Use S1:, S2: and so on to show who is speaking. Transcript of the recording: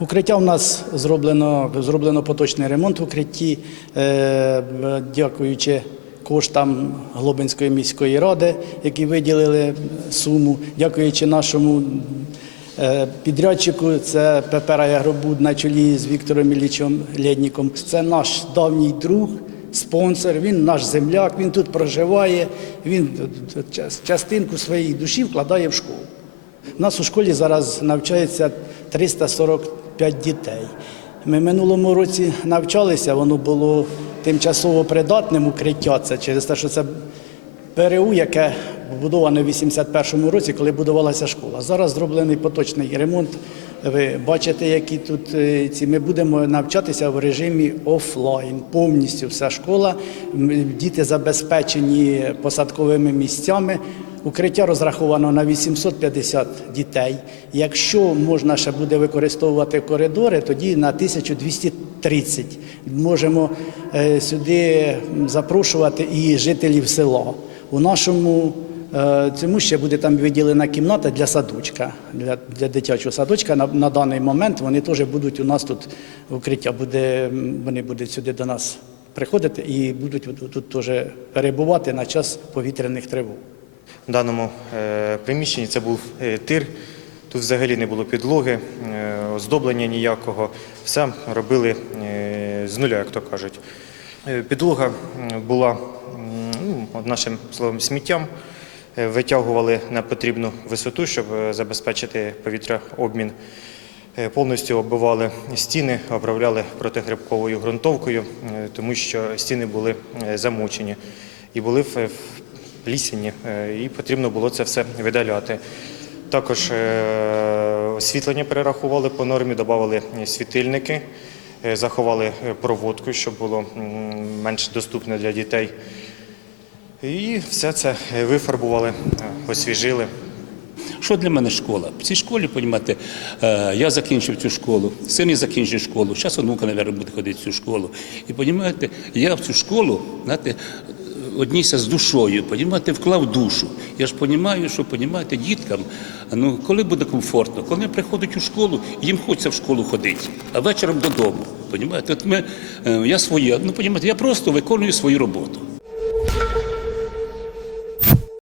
S1: Укриття у нас зроблено, зроблено поточний ремонт в укритті, е, дякуючи коштам Глобинської міської ради, які виділили суму, дякуючи нашому е, підрядчику, це ПП «Агробуд» на чолі з Віктором Іллічем Лєдніком. Це наш давній друг, спонсор, він наш земляк, він тут проживає, він час- частинку своєї душі вкладає в школу. У нас у школі зараз навчається 345 дітей. Ми минулому році навчалися, воно було тимчасово придатним укриття. Це через те, що це ПРУ, яке побудоване в 81-му році, коли будувалася школа. Зараз зроблений поточний ремонт. Ви бачите, які тут е, ці. Ми будемо навчатися в режимі офлайн. Повністю вся школа. Діти забезпечені посадковими місцями. Укриття розраховано на 850 дітей. Якщо можна ще буде використовувати коридори, тоді на 1230 можемо е, сюди запрошувати і жителів села. У нашому цьому ще буде там виділена кімната для садочка, для, для дитячого садочка. На, на даний момент вони теж будуть у нас тут укриття. Буде, вони будуть сюди до нас приходити і будуть тут- теж перебувати на час повітряних тривог.
S2: В даному е, приміщенні це був е, тир. Тут взагалі не було підлоги, е, оздоблення ніякого. Все робили е, з нуля, як то кажуть. Е, Підлога була ну, нашим словом сміттям. Е, Витягували на потрібну висоту, щоб е, забезпечити повітряобмін. Е, Повністю оббивали стіни, обробляли протигрибковою ґрунтовкою, тому що стіни були замочені і були в е, і потрібно було це все видаляти. Також освітлення перерахували по нормі, додали світильники, заховали проводку, щоб було менш доступне для дітей. І все це вифарбували, е, освіжили.
S3: Що для мене школа? В цій школі, розумієте, е, я закінчив цю школу, син закінчив школу, зараз онука, мабуть, буде ходити в цю школу. І розумієте, я в цю школу, знаєте, однісся з душою, розумієте, вклав душу. Я ж розумію, що розумієте, діткам, ну коли буде комфортно, коли приходять у школу, їм хочеться в школу ходити, а вечором додому. Розумієте, от ми, е, я своє, ну розумієте, я просто виконую свою роботу.